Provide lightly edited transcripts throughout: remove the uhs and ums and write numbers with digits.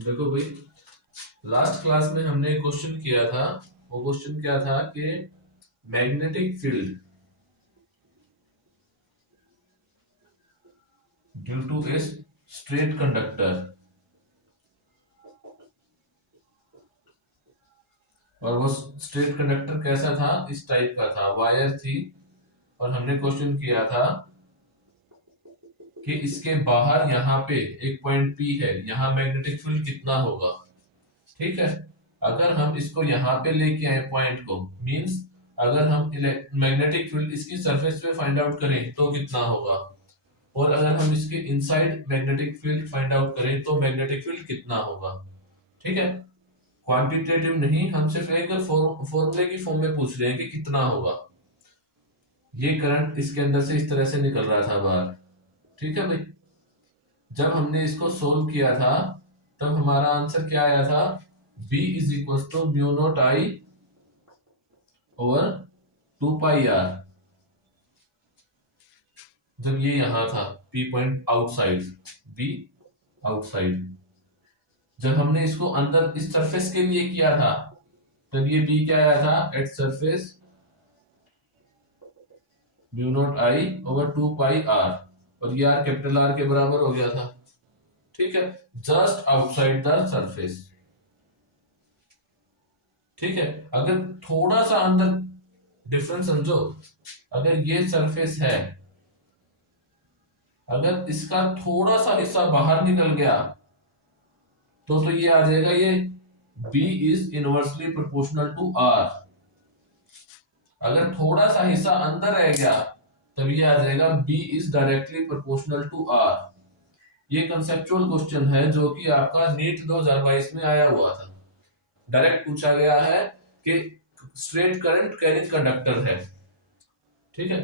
देखो भाई, last class में हमने क्वेश्चन किया था। वो क्वेश्चन क्या था कि magnetic field due to a straight conductor, और वो स्ट्रेट कंडक्टर कैसा था, इस टाइप का था, वायर थी। और हमने क्वेश्चन किया था कि इसके बाहर यहाँ पे एक पॉइंट पी है, यहाँ मैग्नेटिक फील्ड कितना होगा। ठीक है, अगर हम इसको यहाँ पे लेके आए पॉइंट को, मींस अगर हम मैग्नेटिक फील्ड इसकी सरफेस पे फाइंड आउट करें तो कितना होगा, और अगर हम इसके inside magnetic field find out करें तो मैग्नेटिक फील्ड कितना होगा। ठीक है, क्वांटिटेटिव नहीं, हम सिर्फ एक फॉर्मूले की फॉर्म में पूछ रहे हैं कि कितना होगा। ये करंट इसके अंदर से इस तरह से निकल रहा था बाहर। ठीक है भाई, जब हमने इसको सोल्व किया था तब हमारा आंसर क्या आया था, B is equal to mu naught I over 2 pi R. जब ये यहां था, P point outside, B outside. जब हमने इसको अंदर इस सरफेस के लिए किया था तब ये B क्या आया था, at surface mu naught I over 2 pi R, और ये आर कैपिटल आर के बराबर हो गया था। ठीक है, जस्ट आउटसाइड द सरफेस। ठीक है, अगर थोड़ा सा अंदर डिफरेंस समझो, अगर ये सरफेस है, अगर इसका थोड़ा सा हिस्सा बाहर निकल गया तो ये आ जाएगा, ये B is inversely proportional to R। अगर थोड़ा सा हिस्सा अंदर रह गया तब ये आ जाएगा B is directly proportional to R। ये कंसेप्चुअल क्वेश्चन है जो कि आपका नीट 2022 में आया हुआ था। डायरेक्ट पूछा गया है कि स्ट्रेट करंट कैरिंग कंडक्टर है। ठीक है,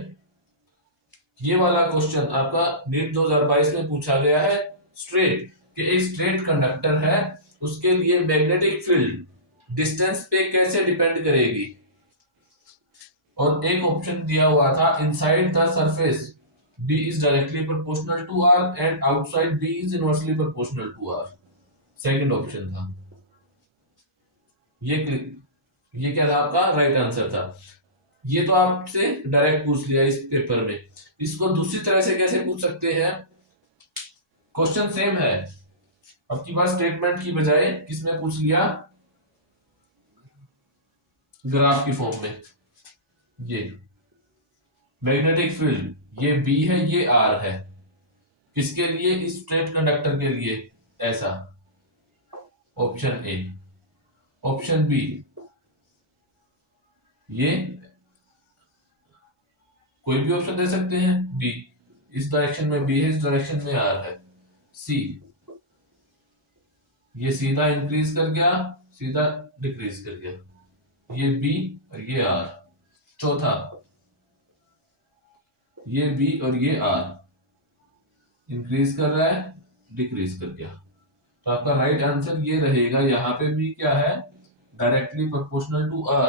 ये वाला क्वेश्चन आपका नीट 2022 में पूछा गया है स्ट्रेट, कि एक स्ट्रेट कंडक्टर है, उसके लिए मैग्नेटिक फील्ड डिस्टेंस पे कैसे डिपेंड करेगी। और एक ऑप्शन दिया हुआ था, inside the surface B is directly proportional to R and outside B is inversely proportional to R। Second option था ये। ये क्या था आपका राइट आंसर था। ये तो आपसे डायरेक्ट पूछ लिया इस पेपर में। इसको दूसरी तरह से कैसे पूछ सकते हैं, क्वेश्चन सेम है, अब की बात स्टेटमेंट की बजाय किसमें पूछ लिया, ग्राफ की फॉर्म में। ये मैग्नेटिक फील्ड, ये B है, ये R है, किसके लिए, इस स्ट्रेट कंडक्टर के लिए, ऐसा। Option A. ऑप्शन बी, ये कोई भी ऑप्शन दे सकते हैं, बी इस डायरेक्शन में B है, इस डायरेक्शन में R है। सी, ये सीधा इंक्रीज कर गया, सीधा डिक्रीज कर गया, ये B और ये R। चौथा, ये B और ये R इंक्रीज कर रहा है, डिक्रीज कर गया। तो आपका राइट आंसर ये रहेगा, यहाँ पे B क्या है, डायरेक्टली प्रोपोर्शनल टू R,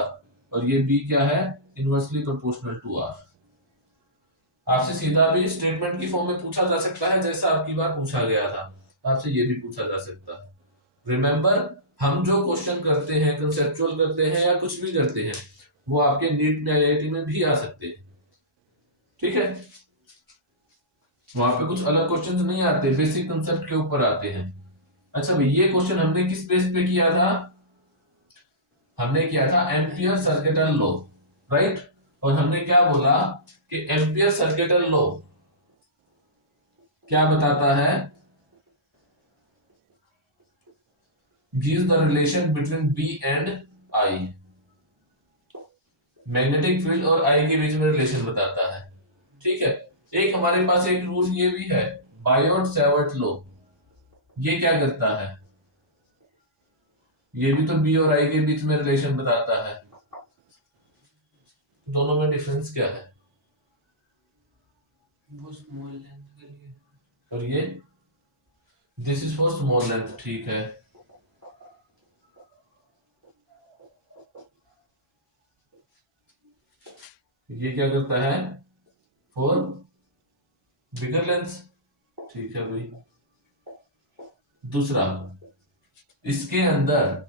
और ये B क्या है, इनवर्सली प्रोपोर्शनल टू R। आपसे सीधा भी स्टेटमेंट की फॉर्म में पूछा जा सकता है, जैसा आपकी बार पूछा गया था, आपसे ये भी पूछा जा सकता है। रिमेंबर, हम जो क्वेश्चन करते हैं, कंसेप्चुअल करते हैं या कुछ भी करते हैं, वो आपके नीट में, IIT में भी आ सकते हैं। ठीक है, वहां पे कुछ अलग क्वेश्चन नहीं आते, बेसिक कंसेप्ट के ऊपर आते हैं। अच्छा भाई, ये क्वेश्चन हमने किस बेस पे किया था, हमने किया था एम्पियर सर्किटल लॉ, राइट। और हमने क्या बोला कि एम्पियर सर्किटल लॉ क्या बताता है, gives the relation between B and I। Magnetic field और I के बीच में रिलेशन बताता है। ठीक है, एक हमारे पास एक रूल ये भी है, बायोट सेवर्ट लॉ। ये क्या करता है, ये भी तो B और I के बीच में रिलेशन बताता है। दोनों में डिफरेंस क्या है, वो स्मॉल लेंथ के लिए, और ये this is for small length. ठीक है, ये क्या करता है, फॉर बिगर लेंथ। ठीक है भाई, दूसरा, इसके अंदर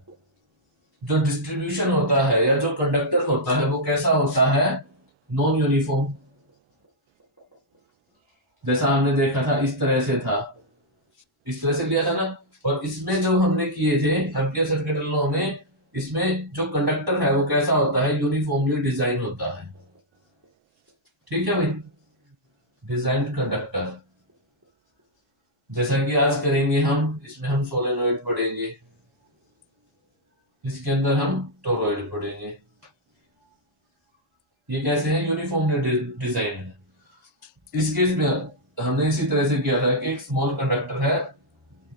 जो डिस्ट्रीब्यूशन होता है या जो कंडक्टर होता है वो कैसा होता है, नॉन यूनिफॉर्म। जैसा हमने देखा था इस तरह से था, इस तरह से लिया था ना। और इसमें जो हमने किए थे एम्पियर सर्किट लॉ में, इसमें जो कंडक्टर है वो कैसा होता है, यूनिफॉर्मली डिजाइन होता है। ठीक है भाई, डिजाइंड कंडक्टर। जैसा कि आज करेंगे हम, इसमें हम सोलेनोइड पढ़ेंगे, इसके अंदर हम टोरॉइड पढ़ेंगे। ये कैसे है, यूनिफॉर्मली डिजाइंड है। इस केस में हमने इसी तरह से किया था कि एक स्मॉल कंडक्टर है,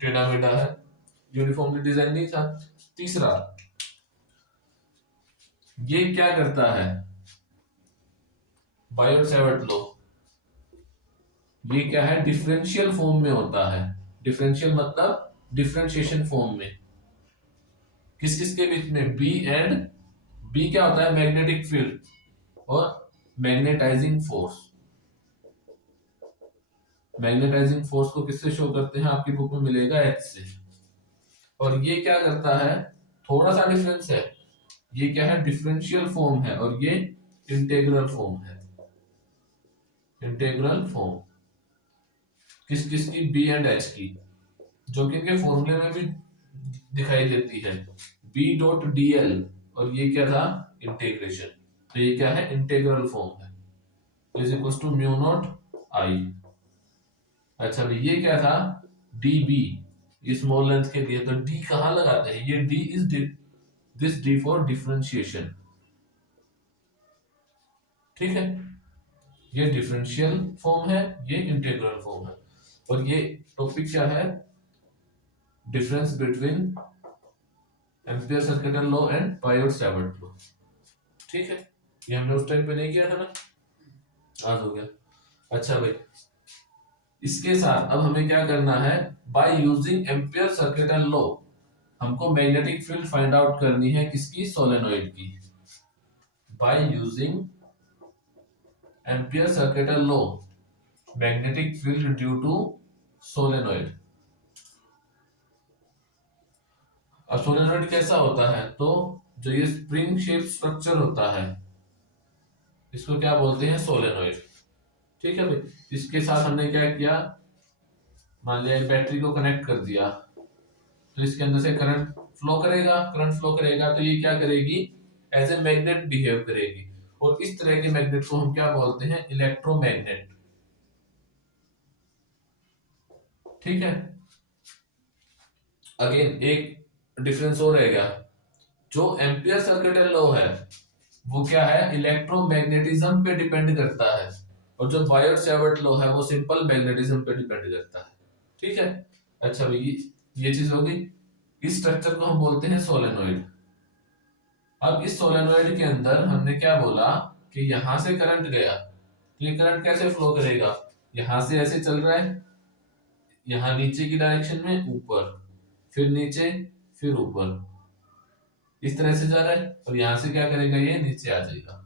टेढ़ा मेढ़ा है, यूनिफॉर्मली डिजाइन नहीं था। तीसरा, ये क्या करता है, बायोट सैवर्ट लॉ, ये क्या है, डिफरेंशियल फॉर्म में होता है। डिफरेंशियल मतलब डिफरेंशिएशन फॉर्म में। किस किस के बीच में, बी एंड, बी क्या होता है, मैग्नेटिक फील्ड और मैग्नेटाइजिंग फोर्स। मैग्नेटाइजिंग फोर्स को किससे शो करते हैं, आपकी बुक में मिलेगा एच से। और ये क्या करता है, थोड़ा सा डिफरेंस है, ये क्या है, डिफरेंशियल फॉर्म है और ये इंटेग्रल फॉर्म है। इंटेग्रल फॉर्म किस किस की, बी एंड एच की, जो कि इनके फॉर्मूले में भी दिखाई देती है, बी डॉट डी एल। और ये क्या था, इंटेग्रेशन। तो ये क्या है, इंटेग्रल फॉर्म है, is equal to mu naught I. अच्छा भाई, ये क्या था, डी बी, ये स्मॉल लेंथ के लिए। तो डी कहां लगाते हैं, ये D is this D for differentiation. ठीक है, ये डिफरेंशियल फॉर्म है, ये इंटीग्रल फॉर्म है। और ये टॉपिक क्या है, difference between ampere circuit law and Biot Savart law. ठीक है, ये हमने उस टाइम पे नहीं किया था ना, आज हो गया। अच्छा भाई, इसके साथ अब हमें क्या करना है, by using ampere circuit law हमको मैग्नेटिक फील्ड फाइंड आउट करनी है, किसकी, सोलेनोइड की। By using ampere circuit law magnetic field due to solenoid. अब सोलेनोइड कैसा होता है, तो जो ये स्प्रिंग शेप स्ट्रक्चर होता है इसको क्या बोलते हैं, सोलेनोइड। ठीक है भाई, इसके साथ हमने क्या किया, मान लिया बैटरी को कनेक्ट कर दिया, तो इसके अंदर से करंट फ्लो करेगा। करंट फ्लो करेगा तो ये क्या करेगी, एज ए मैग्नेट बिहेव करेगी। और इस तरह के मैग्नेट को हम क्या बोलते हैं, इलेक्ट्रोमैग्नेट। ठीक है, अगेन एक डिफरेंस और रहेगा, जो एम्पियर सर्किट लॉ है वो क्या है, इलेक्ट्रोमैग्नेटिज्म पे डिपेंड करता है। और जो बायोट सैवर्ट लॉ है वो सिंपल मैग्नेटिज्म पे डिपेंड करता है। ठीक है, अच्छा भाई, ये चीज होगी। इस स्ट्रक्चर को हम बोलते हैं सोलेनोइड। अब इस सोलेनोइड के अंदर हमने क्या बोला कि यहां से करंट गया, तो ये करंट कैसे फ्लो करेगा, यहां से ऐसे चल रहा है, यहां नीचे की डायरेक्शन में ऊपर, फिर नीचे, फिर ऊपर, इस तरह से जा रहा है। और यहां से क्या करेगा, ये नीचे आ जाएगा।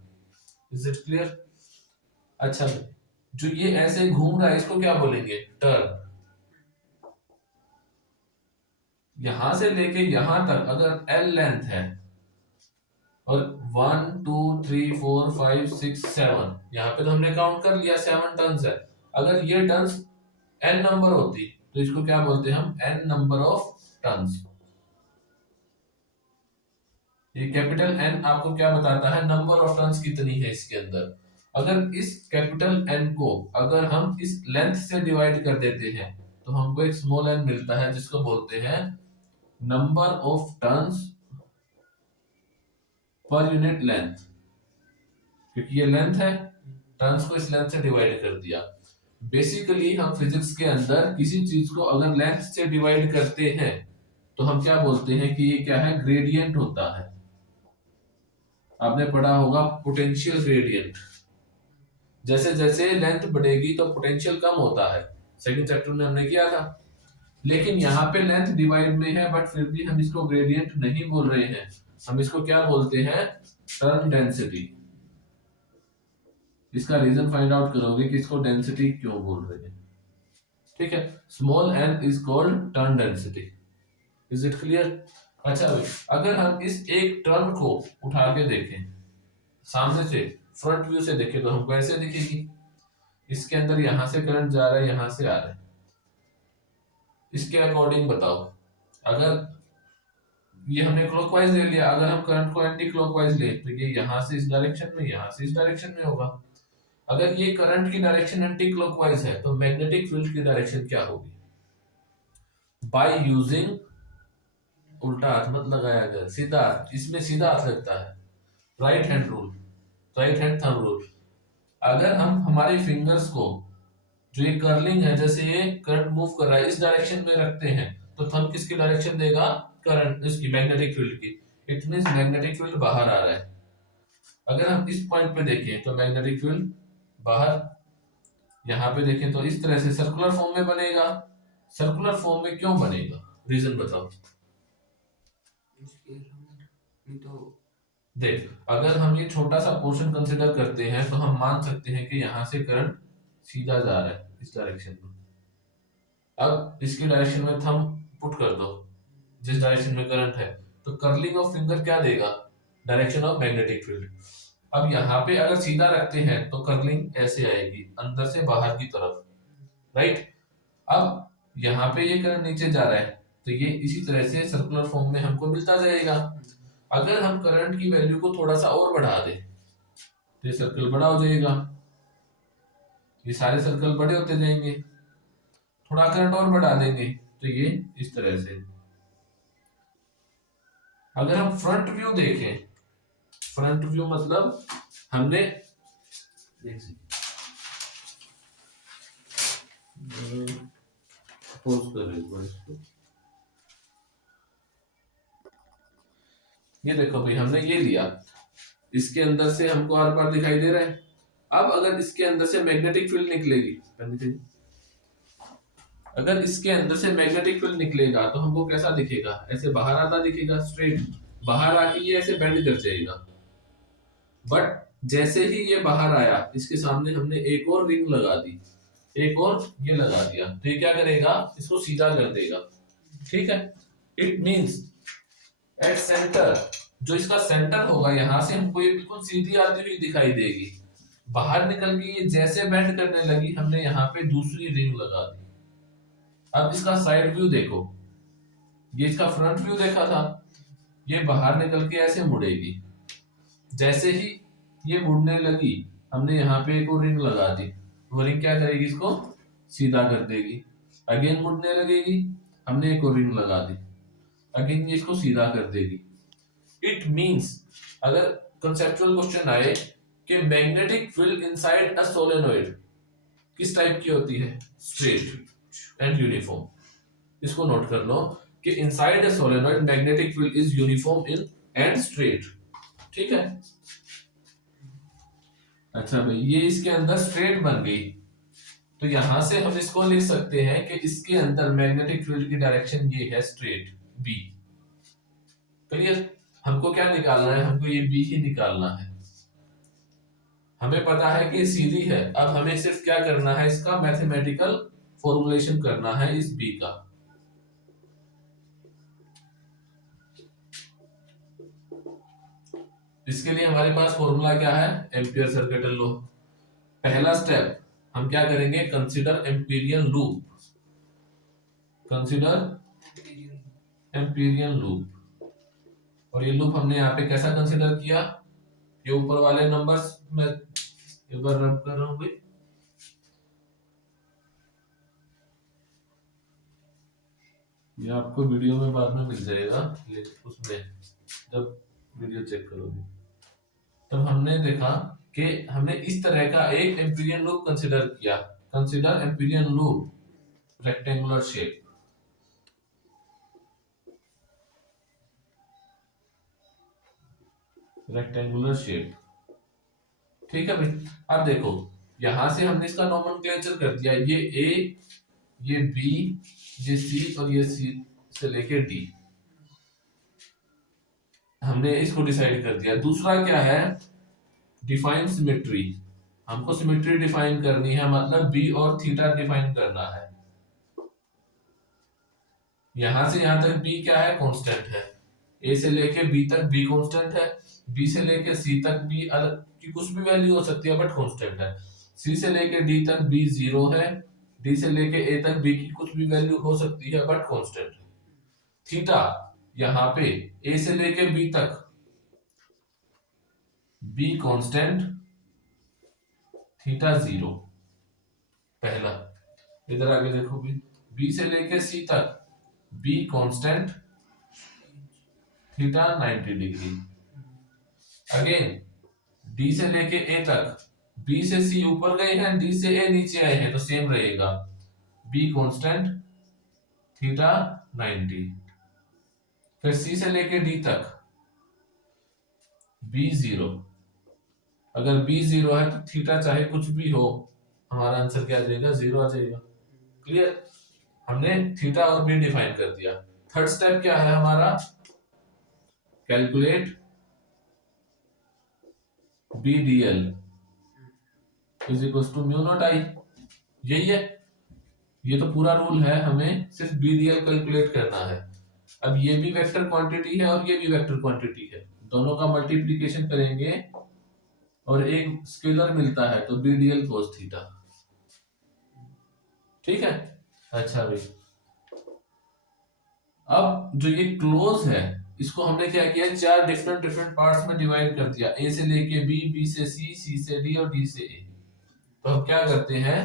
Is it clear. अच्छा, जो ये ऐसे घूम रहा है इसको क्या बोलेंगे, टर्न। यहां से लेके यहां तक अगर एल लेंथ है और 1 2 3 4 5 6 7, यहाँ पे तो हमने काउंट कर लिया 7 टर्न्स है। अगर ये टर्न्स एन नंबर होती तो इसको क्या बोलते हैं हम, एन नंबर ऑफ टर्न्स। ये कैपिटल एन आपको क्या बताता है, नंबर ऑफ टर्न्स कितनी है इसके अंदर। अगर इस कैपिटल एन को अगर हम इस लेंथ से डिवाइड कर देते हैं तो हमको एक स्मॉल एन मिलता है, जिसको बोलते हैं number of turns per unit length. क्योंकि ये लेंथ है, टर्न्स को इस लेंथ से डिवाइड कर दिया। बेसिकली हम फिजिक्स के अंदर किसी चीज को अगर लेंथ से डिवाइड करते हैं तो हम क्या बोलते हैं कि ये क्या है, ग्रेडियंट होता है। आपने पढ़ा होगा पोटेंशियल ग्रेडियंट। जैसे जैसे लेंथ बढ़ेगी तो पोटेंशियल कम होता है, सेकंड चैप्टर में हमने किया था। लेकिन यहाँ पे लेंथ डिवाइड में है, बट फिर भी हम इसको ग्रेडियंट नहीं बोल रहे हैं, हम इसको क्या बोलते हैं, टर्न डेंसिटी। इसका रीजन फाइंड आउट करोगे कि इसको डेंसिटी क्यों बोल रहे हैं। ठीक है, small N is called turn density. Is it clear? अच्छा भाई, अगर हम इस एक टर्म को उठा के देखें सामने से, फ्रंट व्यू से देखें, तो हमको ऐसे दिखेगी। इसके अंदर यहां से करंट जा रहा है, यहां से आ रहा है। इसके अकॉर्डिंग बताओ, अगर ये हमने क्लॉकवाइज ले लिया, अगर हम करंट को एंटी क्लॉकवाइज ले तो ये यहां से इस डायरेक्शन में, यहां से इस डायरेक्शन में होगा। अगर ये करंट की डायरेक्शन एंटी क्लॉकवाइज है तो मैग्नेटिक फील्ड की डायरेक्शन क्या होगी? बाय यूजिंग, उल्टा हाथ मत लगाया गया, सीधा, इसमें सीधा हाथ लगता है, right hand rule, right hand thumb rule. अगर हम हमारे फिंगर्स को, जो ये कर्लिंग है, जैसे ये करंट मूव कर रहा है, इस डायरेक्शन में रखते हैं, तो थंब किसकी डायरेक्शन देगा? करंट, इसकी मैग्नेटिक फील्ड की। इट मींस मैग्नेटिक फील्ड बाहर आ रहा है। अगर हम इस पॉइंट पे देखें तो मैग्नेटिक फील्ड बाहर, यहां पे देखें तो इस तरह से सर्कुलर फॉर्म में बनेगा। सर्कुलर फॉर्म में क्यों बनेगा, रीजन बताओ। नहीं तो देख, अगर हम ये छोटा सा पोर्शन कंसिडर करते हैं तो हम मान सकते हैं कि यहां से करंट सीधा जा रहा है इस डायरेक्शन में। अब इसकी डायरेक्शन में थंब पुट कर दो, जिस डायरेक्शन में करंट है, तो कर्लिंग ऑफ फिंगर क्या देगा? Direction of magnetic field. अब यहाँ पे अगर सीधा रखते हैं तो कर्लिंग ऐसे आएगी, अंदर से बाहर की तरफ, राइट। अब यहाँ पे ये करंट नीचे जा रहा है, तो ये इसी तरह से सर्कुलर फॉर्म में हमको मिलता जाएगा। अगर हम करंट की वैल्यू को थोड़ा सा और बढ़ा दें तो ये सर्कल बड़ा हो जाएगा, ये सारे सर्कल बड़े होते जाएंगे। थोड़ा करंट और बढ़ा देंगे तो ये इस तरह से। अगर हम फ्रंट व्यू देखें, फ्रंट व्यू मतलब हमने, पोज कर रहे हैं, ये देखो भाई, हमने ये लिया, इसके अंदर से हमको हर बार दिखाई दे रहा है। अब अगर इसके अंदर से मैग्नेटिक फील्ड निकलेगी, अगर इसके अंदर से मैग्नेटिक फील्ड निकलेगा तो हमको कैसा दिखेगा? ऐसे बाहर आता दिखेगा, स्ट्रेट बाहर आके ये ऐसे बेंड कर जाएगा। बट जैसे ही ये बाहर आया, इसके सामने हमने एक और रिंग लगा दी, एक और ये लगा दिया, तो ये क्या करेगा? इसको सीधा कर देगा, ठीक है। इट मींस एट सेंटर, जो इसका सेंटर होगा, यहां से हमको ये बिल्कुल सीधी आती हुई दिखाई देगी। बाहर निकल के ये जैसे बेंड करने लगी, हमने यहाँ पे दूसरी रिंग लगा दी। अब इसका साइड व्यू देखो, ये इसका फ्रंट व्यू देखा था, ये बाहर निकल के ऐसे मुड़ेगी। जैसे ही ये मुड़ने लगी, हमने यहाँ पे एक और रिंग लगा दी, वो रिंग क्या करेगी? इसको सीधा कर देगी। अगेन मुड़ने लगेगी, हमने एक और रिंग लगा दी, अगेन ये इसको सीधा कर देगी। इट मींस, अगर कंसेप्चुअल क्वेश्चन आए कि magnetic field inside a solenoid किस टाइप की होती है? Straight and uniform. इसको नोट कर लो कि inside a solenoid magnetic field is uniform in and straight, ठीक है। अच्छा भाई, ये इसके अंदर स्ट्रेट बन गई, तो यहां से हम इसको लिख सकते हैं कि इसके अंदर मैग्नेटिक फील्ड की डायरेक्शन ये है, स्ट्रेट बी। क्लियर? हमको क्या निकालना है? हमको ये बी ही निकालना है। हमें पता है कि सीधी है, अब हमें सिर्फ क्या करना है? इसका मैथमेटिकल फॉर्मुलेशन करना है इस बी का। इसके लिए हमारे पास फॉर्मूला क्या है? Ampere circuital law. पहला स्टेप हम क्या करेंगे? Consider Amperian loop, consider Amperian loop. और ये लूप हमने यहाँ पे कैसा कंसीडर किया? ये ऊपर वाले नंबर्स में एक बार रब कर रहा हूं भाई, ये आपको वीडियो में बाद में मिल जाएगा, उसमें जब वीडियो चेक करोगे तब हमने देखा कि हमने इस तरह का एक एम्पीरियन लूप कंसीडर किया। Consider Amperian loop rectangular shape, rectangular shape, ठीक है भाई। अब देखो, यहां से हमने इसका नोमेनक्लेचर कर दिया, ये ए, ये बी, ये सी, और ये सी से लेके डी, हमने इसको डिसाइड कर दिया। दूसरा क्या है? Define symmetry. हमको सिमेट्री डिफाइन करनी है, मतलब बी और थीटा डिफाइन करना है। यहां से यहां तक बी क्या है, कांस्टेंट है। ए से लेके बी तक बी कांस्टेंट है। बी से लेके सी तक बी की कुछ भी वैल्यू हो सकती है बट कांस्टेंट है। सी से लेके डी तक बी 0 है। डी से लेके ए तक बी की कुछ भी वैल्यू हो सकती है बट कांस्टेंट है। थीटा यहाँ पे ए से लेके बी तक बी कांस्टेंट, थीटा 0 पहला। इधर आगे देखो बी से लेके सी तक be constant, theta 90 degree. Again D से लेके ए तक बी से सी ऊपर गए हैं, डी से ए नीचे आए हैं तो सेम रहेगा, बी कांस्टेंट, थीटा 90। फिर सी से लेके डी तक बी 0। अगर बी 0 है तो थीटा चाहे कुछ भी हो, हमारा आंसर क्या आ जाएगा, 0 आ जाएगा। क्लियर, हमने थीटा और बी डिफाइन कर दिया। थर्ड स्टेप क्या है हमारा, calculate B D L is equal to mu naught I. यही है, ये तो पूरा रूल है, हमें सिर्फ बी डी एल कैलकुलेट करना है। अब ये भी वेक्टर क्वांटिटी है और ये भी वेक्टर क्वांटिटी है, दोनों का मल्टीप्लीकेशन करेंगे और एक स्केलर मिलता है तो B D L cos theta. ठीक है, अच्छा भाई। अब जो ये क्लोज है इसको हमने क्या किया, 4 डिफरेंट पार्ट्स में डिवाइड कर दिया, ए से लेके बी, बी से सी, सी से डी और डी से ए। तो हम क्या करते हैं,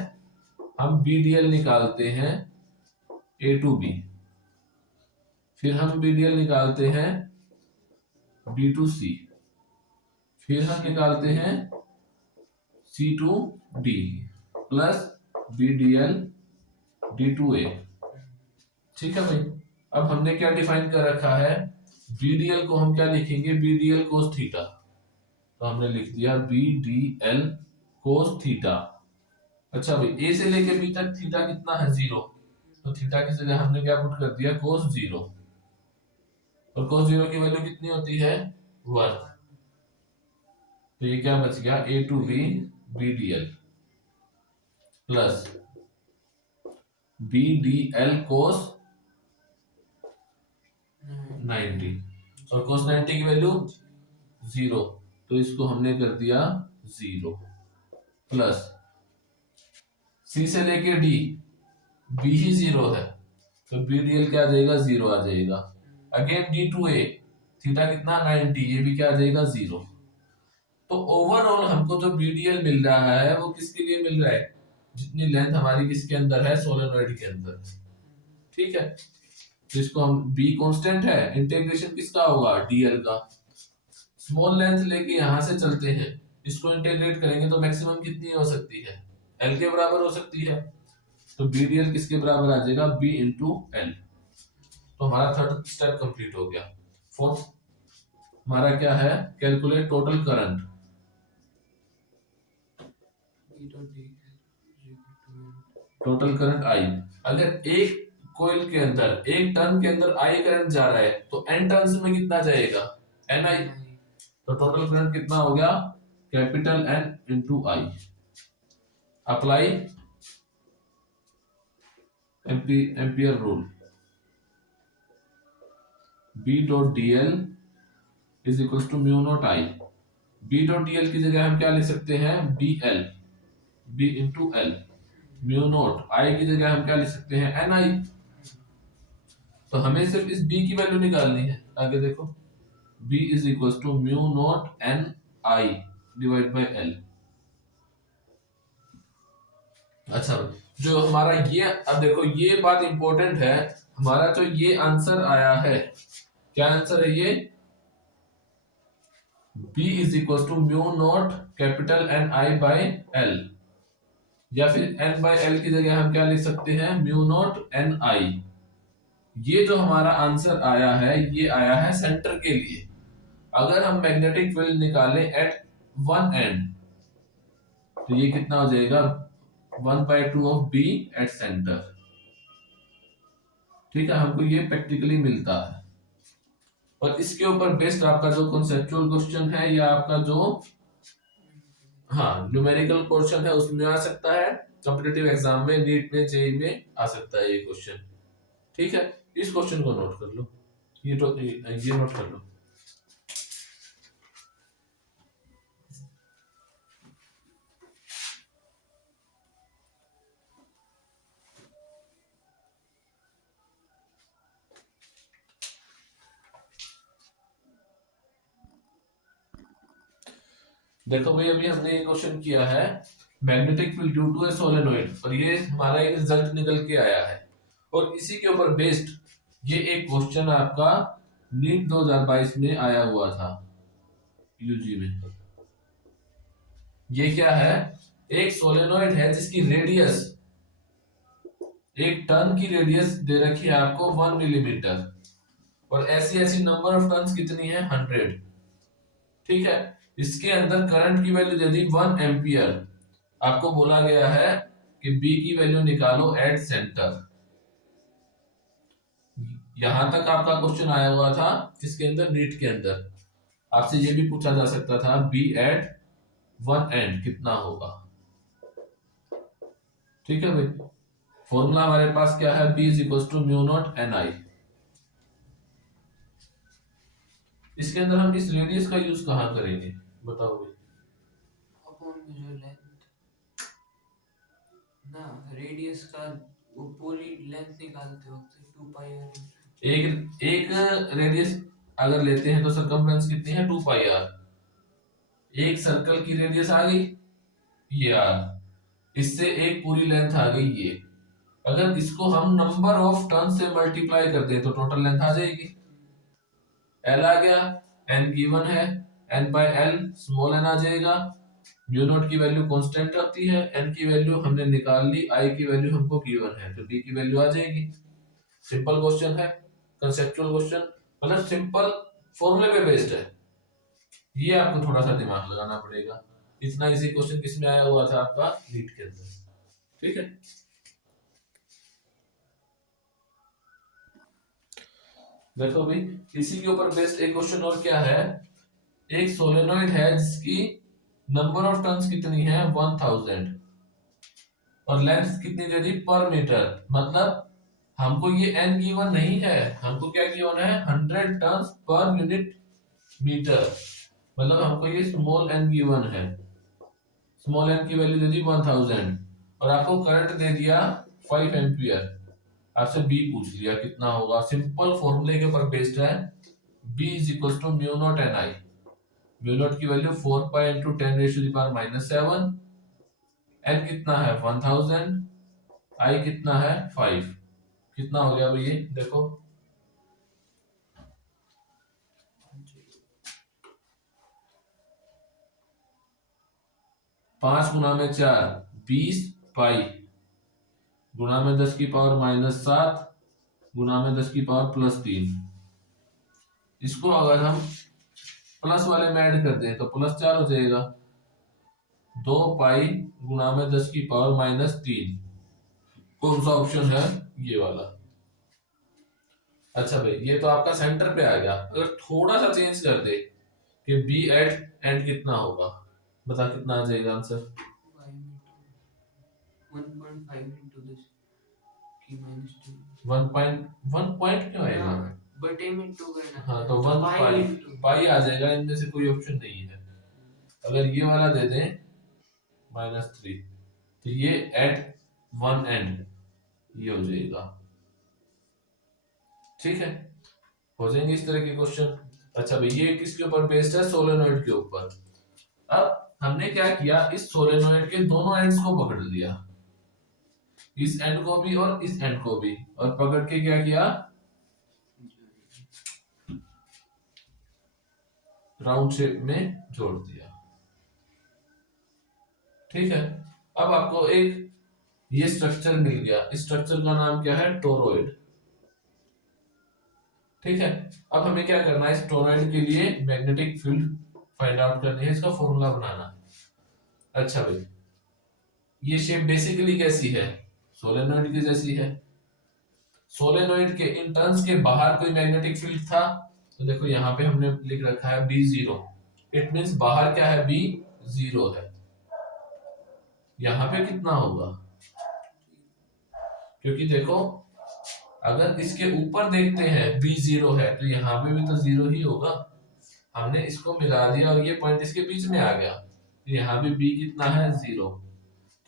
हम बी डी एल निकालते हैं ए टू बी, फिर हम बी डी एल निकालते हैं बी टू सी, फिर हम निकालते हैं C to D plus B D L D to A. ठीक है भाई, अब हमने क्या डिफाइन कर रखा है, बीडीएल को हम क्या लिखेंगे, बीडीएल कोस थीटा। तो हमने लिख दिया बीडीएल कोस थीटा। अच्छा भाई, ए से लेके बी तक थीटा कितना है, 0। तो थीटा की जगह हमने क्या पुट कर दिया, कोस 0। और कोस 0 की वैल्यू कितनी होती है, 1। तो ये क्या बच गया, A to B BDL plus BDL cos 90। और cos 90 की वैल्यू 0, तो इसको हमने कर दिया 0 प्लस c से लेके d, b ही 0 है तो bdl क्या आ जाएगा, 0 आ जाएगा। Again d to a, theta कितना 90, ये भी क्या आ जाएगा 0। तो ओवरऑल हमको जो bdl मिल रहा है वो किसके लिए मिल रहा है, जितनी लेंथ हमारी किसके अंदर है, सोलेनॉइड के अंदर। ठीक है, तो इसको हम b कांस्टेंट है, इंटीग्रेशन किसका होगा, dl का। स्मॉल लेंथ लेके यहां से चलते हैं, इसको इंटीग्रेट करेंगे तो मैक्सिमम कितनी हो सकती है, l के बराबर हो सकती है। तो bdl किसके बराबर आ जाएगा, b इंटू एल। तो हमारा थर्ड स्टेप कंप्लीट हो गया। फोर्थ हमारा क्या है, calculate total current. Total current I, अगर एक कोयल के अंदर, एक टर्न के अंदर आई करंट जा रहा है तो एन टर्न्स में कितना जाएगा, एन आई। तो टोटल करंट कितना हो गया, capital N into I. Apply ampere rule, B dot D L is equal to mu naught I. B dot D L की जगह हम क्या लिख सकते हैं, B L, B into L. Mu naught I की जगह हम क्या लिख सकते हैं, एन आई। तो हमें सिर्फ इस b की वैल्यू निकालनी है। आगे देखो, b is equal to mu naught N I divide by L. अच्छा, जो हमारा ये, अब देखो ये बात इंपॉर्टेंट है, हमारा जो ये आंसर आया है, क्या आंसर है ये, b is equal to mu naught capital N I by L, या फिर n बाई एल की जगह हम क्या लिख सकते हैं, म्यू नॉट एन आई। ये जो हमारा आंसर आया है, ये आया है सेंटर के लिए। अगर हम मैग्नेटिक फील्ड निकालें एट वन एंड, तो ये कितना हो जाएगा, 1/2 ऑफ बी एट सेंटर। ठीक है, हमको ये प्रैक्टिकली मिलता है। और इसके ऊपर बेस्ड आपका जो कॉन्सेप्चुअल क्वेश्चन है या आपका जो न्यूमेरिकल क्वेश्चन है उसमें आ सकता है, कॉम्पिटिटिव एग्जाम में, नीट में, जेईई में आ सकता है ये क्वेश्चन। ठीक है, इस क्वेश्चन को नोट कर लो, ये नोट कर लो। देखो भाई अभी हमने ये क्वेश्चन किया है magnetic field due to a solenoid, और ये हमारा एक रिजल्ट निकल के आया है, और इसी के ऊपर बेस्ड ये एक क्वेश्चन आपका नीट 2022 में आया हुआ था यूजी में। ये क्या है, एक सोलेनोइड है जिसकी रेडियस, एक टर्न की रेडियस दे रखी है आपको 1 मिलीमीटर, और ऐसी ऐसी नंबर ऑफ टर्न्स कितनी है 100। ठीक है, इसके अंदर करंट की वैल्यू दे दी 1 एम्पियर। आपको बोला गया है कि बी की वैल्यू निकालो एट सेंटर। यहां तक आपका क्वेश्चन आया हुआ था जिसके अंदर नीट के अंदर आपसे ये भी पूछा जा सकता था बी एट 1 एंड कितना होगा। ठीक है भाई, फॉर्मूला हमारे पास क्या है, B is equal to mu naught N I. इसके अंदर हम इस रेडियस का यूज कहां करेंगे बताओ भाई। अपॉन जो लेंथ ना, रेडियस का वो पूरी लेंथ निकालते वक्त 2 पाई आर। एक रेडियस अगर लेते हैं तो सरकमफ्रेंस कितनी है 2 पाई आर। एक सर्कल की रेडियस आ गई ये आर, इससे एक पूरी लेंथ आ गई ये। अगर इसको हम नंबर ऑफ टर्न से मल्टीप्लाई कर दें तो टोटल लेंथ आ जाएगी। एल आ गया, एन गिवन है, N by L small N आ जाएगा। म्यू नॉट की वैल्यू कांस्टेंट होती है, एन की वैल्यू हमने निकाल ली, आई की वैल्यू हमको गिवन है तो बी की वैल्यू आ जाएगी। सिंपल क्वेश्चन है, कंसेप्चुअल क्वेश्चन, मतलब सिंपल फॉर्मूले पे बेस्ड है। ये आपको थोड़ा सा दिमाग लगाना पड़ेगा। इतना इजी क्वेश्चन किसमें आया हुआ था आपका नीट के अंदर। ठीक है, देखो भाई इसी के ऊपर बेस्ड एक क्वेश्चन और क्या है, एक सोलेनोइड है जिसकी नंबर ऑफ टर्न्स कितनी है 1000 और लेंथ कितनी दे दी पर मीटर। मतलब हमको ये एन गिवन नहीं है, हमको क्या गिवन है 100 टर्न्स पर यूनिट मीटर। मतलब हमको ये स्मॉल एन गिवन है, स्मॉल एन की वैल्यू दे दी 1000 और आपको करंट दे दिया 5 एम्पियर। आपसे बी पूछ लिया कितना होगा, सिंपल फॉर्मूले के ऊपर बेस्ड है। B is equal to mu naught N I. Mu naught की value 4 pi into 10 raise to the power -7, N कितना है 1000, आई कितना है 5। कितना हो गया भैया देखो, 5 गुना में 4 20 पाई गुना में 10 की पावर -7 गुना में 10 की पावर +3। इसको अगर हम प्लस वाले में ऐड कर दें तो +4 हो जाएगा। 2 पाई गुना में 10 की पावर -3। कौन सा ऑप्शन है, ये वाला। अच्छा भाई ये तो आपका सेंटर पे आ गया। अगर थोड़ा सा चेंज कर दे कि बी एट एंड कितना होगा, बता कितना आ जाएगा आंसर। 1.5 into this की -2 1 पॉइंट क्यों आएगा, बटे में 2 करना। हाँ तो 1 पाई पाई आ जाएगा। इनमें से कोई ऑप्शन नहीं है। अगर ये वाला दे दें -3 तो ये एट 1 एंड ये हो जाएगा। ठीक है, हो जाएंगे इस तरह के क्वेश्चन। अच्छा भाई ये किसके ऊपर बेस्ड है, सोलेनोइड के ऊपर। अब हमने क्या किया, इस सोलेनोइड के दोनों एंड्स को पकड़ लिया, इस एंड को भी और इस एंड को भी, और पकड़ के क्या किया राउंड शेप में जोड़ दिया। ठीक है, अब आपको एक ये स्ट्रक्चर मिल गया। इस स्ट्रक्चर का नाम क्या है, टोरॉइड। ठीक है, अब हमें क्या करना है, इस टोरॉइड के लिए मैग्नेटिक फील्ड फाइंड आउट करनी है, इसका फॉर्मूला बनाना है। अच्छा भाई ये शेप बेसिकली कैसी है, सोलेनोइड की जैसी है। सोलेनोइड के इन टर्न्स के बाहर कोई मैग्नेटिक फील्ड था तो देखो यहाँ पे हमने लिख रखा है B0। इट मींस बाहर क्या है, B0 है। यहाँ पे कितना होगा, क्योंकि देखो अगर इसके ऊपर देखते हैं b 0 है तो यहाँ पे भी तो 0 ही होगा। हमने इसको मिला दिया और ये पॉइंट इसके बीच में आ गया, तो यहाँ भी b कितना है 0।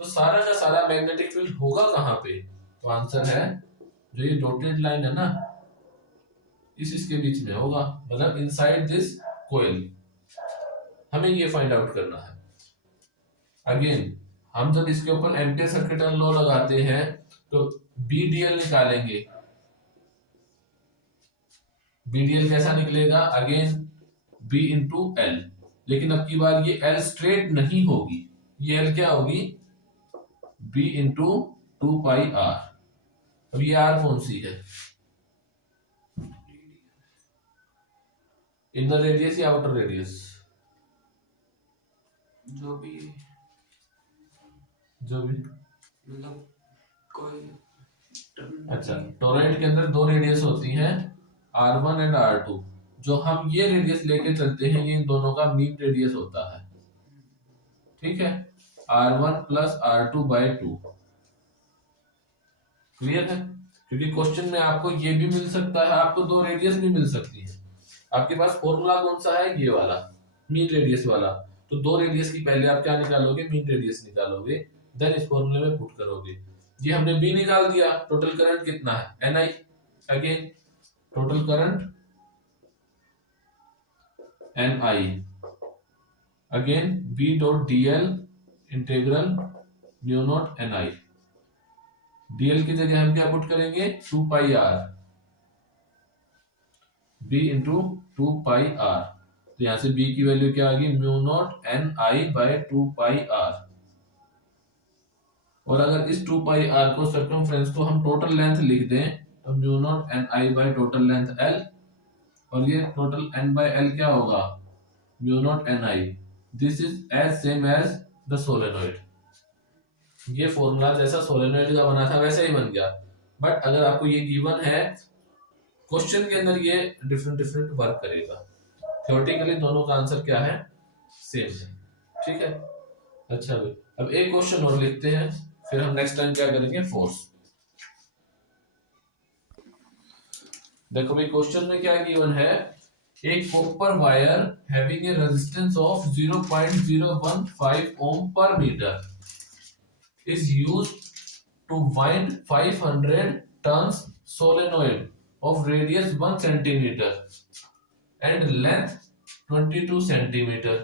तो सारा का सारा मैग्नेटिक फील्ड होगा कहाँ पे, तो आंसर है जो ये डॉटेड लाइन है ना, इसके बीच में होगा, मतलब इनसाइड दिस कोयल। हमें ये फाइंड आउट करना है। अगेन हम जब इसके ऊपर एम्पियर सर्किट लॉ लगाते हैं तो बीडीएल निकालेंगे। बीडीएल कैसा निकलेगा, अगेन बी इंटू एल, लेकिन अब की बार ये एल स्ट्रेट नहीं होगी, ये एल क्या होगी, बी इंटू 2 पाई आर। अब ये आर कौन सी है, इनर रेडियस या आउटर रेडियस, जो भी मतलब कोई अच्छा टोरॉइड के अंदर दो रेडियस होती हैं, R1 एंड R2। जो हम ये रेडियस लेके चलते हैं ये इन दोनों का मीन रेडियस होता है, ठीक है, R1 प्लस R2/2। क्लियर है, क्योंकि क्वेश्चन में आपको ये भी मिल सकता है, आपको दो रेडियस भी मिल सकती है। आपके पास फॉर्मूला कौन सा है, ये वाला मीन रेडियस वाला, तो दो रेडियस की पहले आप क्या निकालोगे, मीन रेडियस निकालोगे, देन इस फॉर्मूले में पुट करोगे। ये हमने बी निकाल दिया, टोटल करंट कितना है Ni, again total current Ni, again B dot dl integral mu naught Ni। dl की जगह हम क्या पुट करेंगे, 2 पाई r, b इंटू 2 पाई r, तो यहां से b की वैल्यू क्या आ गई, म्यू नॉट Ni/2 पाई r। और अगर इस 2 पाई r को सर्कमफ्रेंस को हम टोटल लेंथ लिख दें तो mu naught Ni total length l, और ये टोटल n/l क्या होगा, mu naught Ni। This is as same as the solenoid. ये फॉर्मूला जैसा सोलेनोइड का बना था वैसे ही बन गया, बट अगर आपको ये गिवन है क्वेश्चन के अंदर ये डिफरेंट डिफरेंट वर्क करेगा। थ्योरेटिकली दोनों का आंसर क्या है, सेम है, ठीक है। अच्छा भाई अब एक क्वेश्चन और लिखते हैं, फिर हम नेक्स्ट टाइम क्या करेंगे, फोर्स। देखो भाई क्वेश्चन में क्या गिवन है, एक copper wire having a resistance of 0.015 ओम पर metre is used to wind 500 tons solenoid of radius 1 centimeter and length 22 centimeter.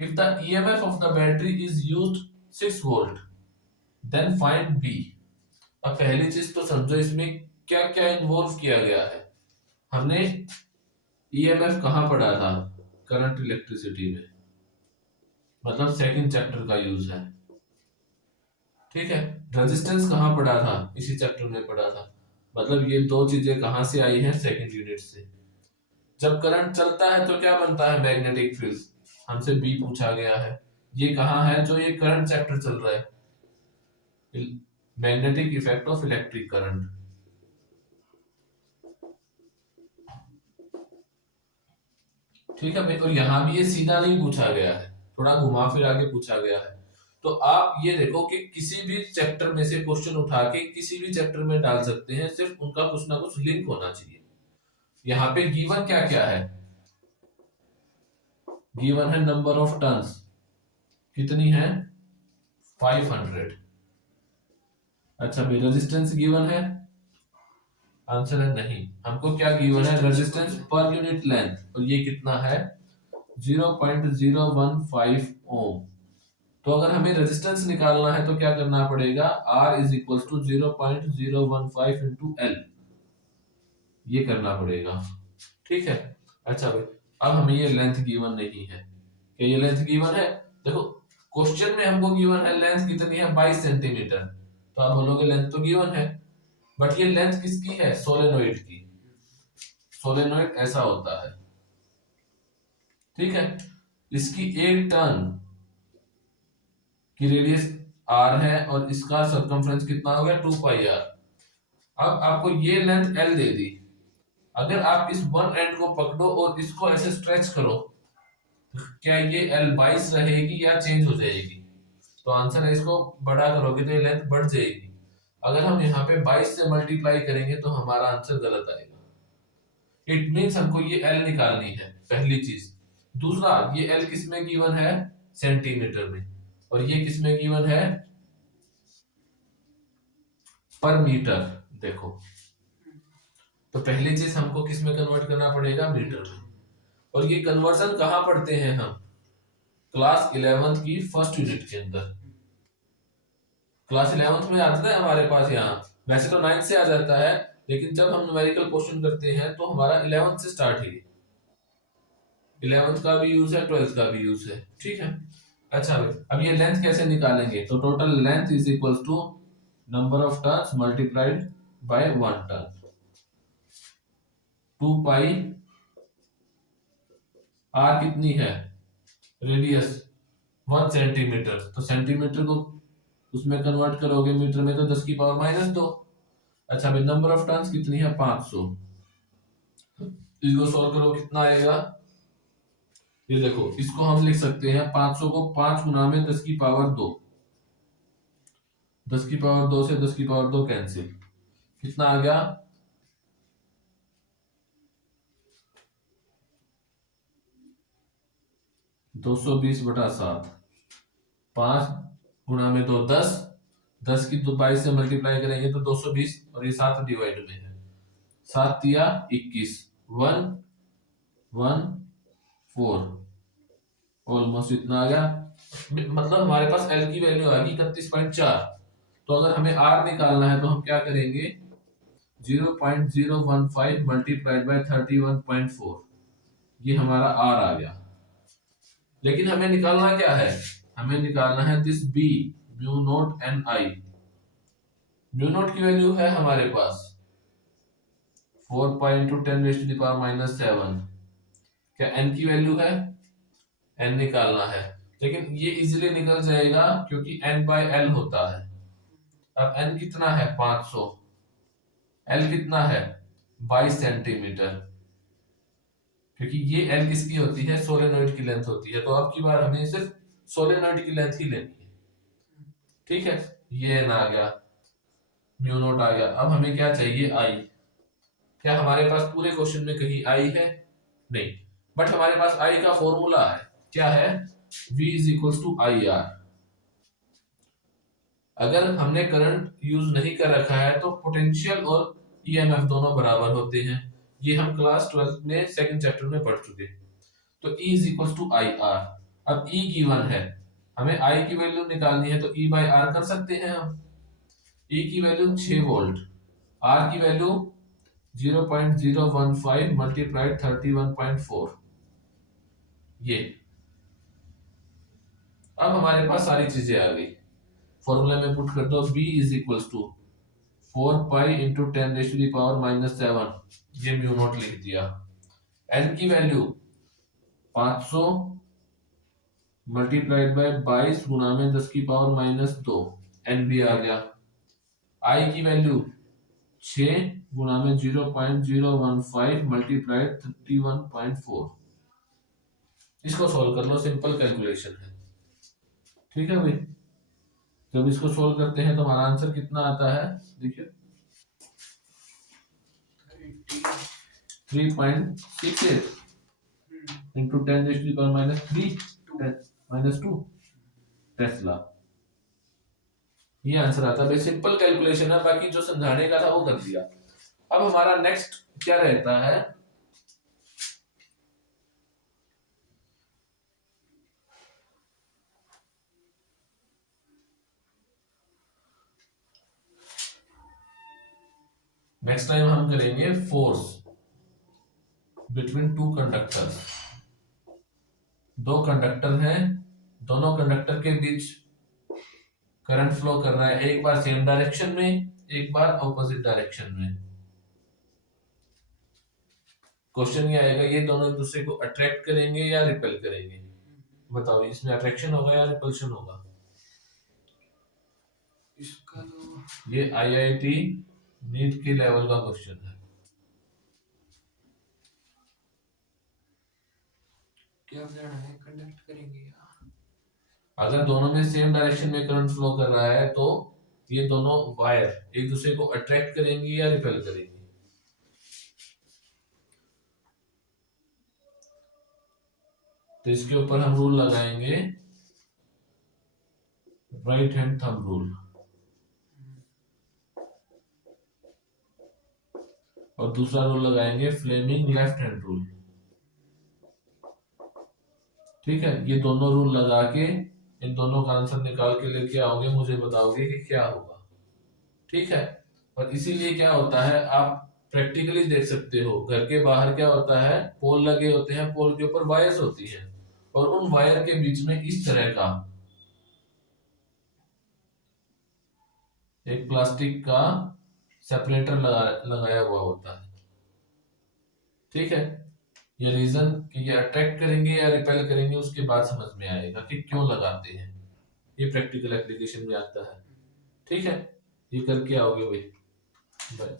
If the EMF of the battery is used 6 volt, then find B. अब पहली चीज तो समझो इसमें क्या क्या involve किया गया है। हमने EMF कहाँ पढ़ा था, करंट इलेक्ट्रिसिटी में, मतलब सेकंड चैप्टर का यूज है, ठीक है। रेजिस्टेंस कहाँ पढ़ा था, इसी चैप्टर में पढ़ा था, मतलब ये दो चीजें कहाँ से आई हैं, सेकंड यूनिट से। जब करंट चलता है तो क्या बनता है, मैग्नेटिक फील्ड, हमसे बी पूछा गया है, ये कहाँ है, जो ये करंट चैप्टर चल रहा है, magnetic effect of electric current. ठीक है भाई, और यहाँ भी ये सीधा नहीं पूछा गया है, थोड़ा घुमा फिरा के पूछा गया है। तो आप ये देखो कि किसी भी चैप्टर में से क्वेश्चन उठा के किसी भी चैप्टर में डाल सकते हैं, सिर्फ उनका कुछ ना कुछ लिंक होना चाहिए। यहाँ पे गिवन क्या क्या है, गिवन है नंबर ऑफ टर्न्स, कितनी है 500। अच्छा भाई रेजिस्टेंस गिवन है, आंसर है नहीं। हमको क्या गिवन है, रेजिस्टेंस पर यूनिट लेंथ, और ये कितना है 0.015 ओम। तो अगर हमें रेजिस्टेंस निकालना है तो क्या करना पड़ेगा, R is equal to 0.015 into L, ये करना पड़ेगा, ठीक है। अच्छा भाई अब हमें ये लेंथ गिवन नहीं है, क्या ये लेंथ गिवन है, देखो क्वेश्चन में हमको गिवन है लेंथ कितनी है 22 सेंटीमीटर, तो आप बोलोगे लेंथ तो गिवन है, बट ये लेंथ किसकी है, सोलेनोइड की। सोलेनोइड ऐसा होता है, ठीक है। इसकी एक टर्न की रेडियस r है और इसका सर्कमफ्रेंस कितना हो गया 2 पाई r। अब आपको ये लेंथ l दे दी, अगर आप इस वन एंड को पकड़ो और इसको ऐसे स्ट्रेच करो तो क्या ये l 22 रहेगी या चेंज हो जाएगी, तो आंसर है इसको बड़ा करोगे तो ये लेंथ बढ़ जाएगी। अगर हम यहाँ पे 22 से मल्टीप्लाई करेंगे तो हमारा आंसर गलत आएगा। इट मीन्स हमको ये एल निकालनी है, पहली चीज। दूसरा, ये एल किस में गिवन है? सेंटीमीटर में। और ये किस में गिवन है? पर मीटर। देखो, तो पहली चीज हमको किस में कन्वर्ट करना पड़ेगा? मीटर में। और ये कन्वर्जन कहाँ पढ़ते हैं हम? क्लास 11th की फर्स्ट यूनिट के अंदर। क्लास 11th में आता है हमारे पास यहाँ। वैसे तो 9th से आ जाता है, लेकिन जब हम न्यूमेरिकल क्वेश्चन करते हैं तो हमारा 11th से स्टार्ट है। 11th का भी यूज है, 12th का भी यूज है, ठीक है। अच्छा भाई, अब ये लेंथ कैसे निकालेंगे? तो total length is equal to number of turns multiplied by 1 turn. 2 pi R कितनी है? Radius 1 centimetre. तो सेंटीमीटर को उसमें कन्वर्ट करोगे मीटर में तो 10 की पावर -2। अच्छा भाई, नंबर ऑफ टर्न्स कितनी है? 500। इसको सॉल्व करो, कितना आएगा? ये देखो, इसको हम लिख सकते हैं 500 को 5 गुना में 10 की पावर 2। 10 की पावर 2 से 10 की पावर 2 कैंसिल। कितना आ गया? 220/7। 5 गुना में 2 10। 10 की 22 से मल्टीप्लाई करेंगे तो 220, और ये 7 डिवाइड में है। 7 दिया 21। 1 1 4। ऑलमोस्ट इतना आ गया। मतलब हमारे पास एल की वैल्यू आ गई 31.4। तो अगर हमें आर निकालना है तो हम क्या करेंगे? 0.015 मल्टीप्लाइड बाय 31.4। ये हमारा आर आ गया। लेकिन हमें निकालना क्या है? हमें निकालना है this B, mu naught N I. Mu naught की वैल्यू है हमारे पास 4 पाई इंटू 10⁻⁻7। क्या एन की वैल्यू है? एन निकालना है, लेकिन ये इजीली निकल जाएगा क्योंकि एन बाय एल होता है। अब एन कितना है? 500। एल कितना है? 22 सेंटीमीटर। क्योंकि ये एल किसकी होती है? सोलेनोइड की लेंथ होती है। तो अब की बार हमें सिर्फ सोलेनोइड की लेंथ ही लेनी है, ठीक है। ये एन आ गया, म्यू नॉट आ गया। अब हमें क्या चाहिए? आई। क्या हमारे पास पूरे क्वेश्चन में कहीं आई है? नहीं, बट हमारे पास आई का फॉर्मूला है। क्या है? V is equal to I R. अगर हमने करंट यूज नहीं कर रखा है तो पोटेंशियल और ईएमएफ दोनों बराबर होते हैं। ये हम क्लास 12 में सेकंड चैप्टर में पढ़ चुके। तो E is equal to I R. अब E गिवन है, हमें I की वैल्यू निकालनी है तो E बाय आर कर सकते हैं हम। E की वैल्यू 6 वोल्ट, R की वैल्यू 0.015 मल्टीप्लाइड 31.4। ये अब हमारे पास सारी चीजें आ गई। फॉर्मूला में पुट कर दो, B is equal to 4 pi into 10⁻⁻7। ये म्यू नॉट लिख दिया। N की वैल्यू 500 मल्टीप्लाइड बाय 22 गुना में 10 की पावर -2। N भी आ गया। I की वैल्यू 6 गुना में 0.015 मल्टीप्लाइड 31.4। इसको सॉल्व कर लो, सिंपल कैलकुलेशन है, ठीक है भाई। जब इसको सोल्व करते हैं तो हमारा आंसर कितना आता है? देखिए 3.68 इंटू 10⁻³ टेस्ला। ये आंसर आता है। सिंपल कैलकुलेशन है, बाकी जो समझाने का था वो कर दिया। अब हमारा नेक्स्ट क्या रहता है? नेक्स्ट टाइम हम करेंगे फोर्स बिटवीन टू कंडक्टर्स। दो कंडक्टर हैं, दोनों कंडक्टर के बीच करंट फ्लो कर रहा है, एक बार सेम डायरेक्शन में, एक बार ऑपोजिट डायरेक्शन में। क्वेश्चन ये आएगा, ये दोनों एक दूसरे को अट्रैक्ट करेंगे या रिपेल करेंगे? बताओ, इसमें अट्रैक्शन होगा या रिपल्शन होगा? इसका तो ये आईआईटी नीट के लेवल का क्वेश्चन है। क्या करना है? कंडक्ट करेंगे या अगर दोनों में सेम डायरेक्शन में करंट फ्लो कर रहा है तो ये दोनों वायर एक दूसरे को अट्रैक्ट करेंगी या रिपेल करेंगी? तो इसके ऊपर हम रूल लगाएंगे राइट हैंड थंब रूल, और दूसरा रूल लगाएंगे फ्लेमिंग लेफ्ट हैंड रूल। ठीक है, ये दोनों रूल लगा के इन दोनों का आंसर निकाल के लेके आओगे, मुझे बताओगे कि क्या होगा। ठीक है, और इसीलिए क्या होता है, आप प्रैक्टिकली देख सकते हो, घर के बाहर क्या होता है, पोल लगे होते हैं, पोल के ऊपर वायर्स होती हैं, और उन वायर के बीच में इस तरह का एक प्लास्टिक का सेपरेटर लगाया हुआ होता है। ठीक है, ये रीजन कि ये अट्रैक्ट करेंगे या रिपेल करेंगे उसके बाद समझ में आएगा कि क्यों लगाते हैं, ये प्रैक्टिकल एप्लीकेशन में आता है। ठीक है, ये करके आओगे भाई। बाय।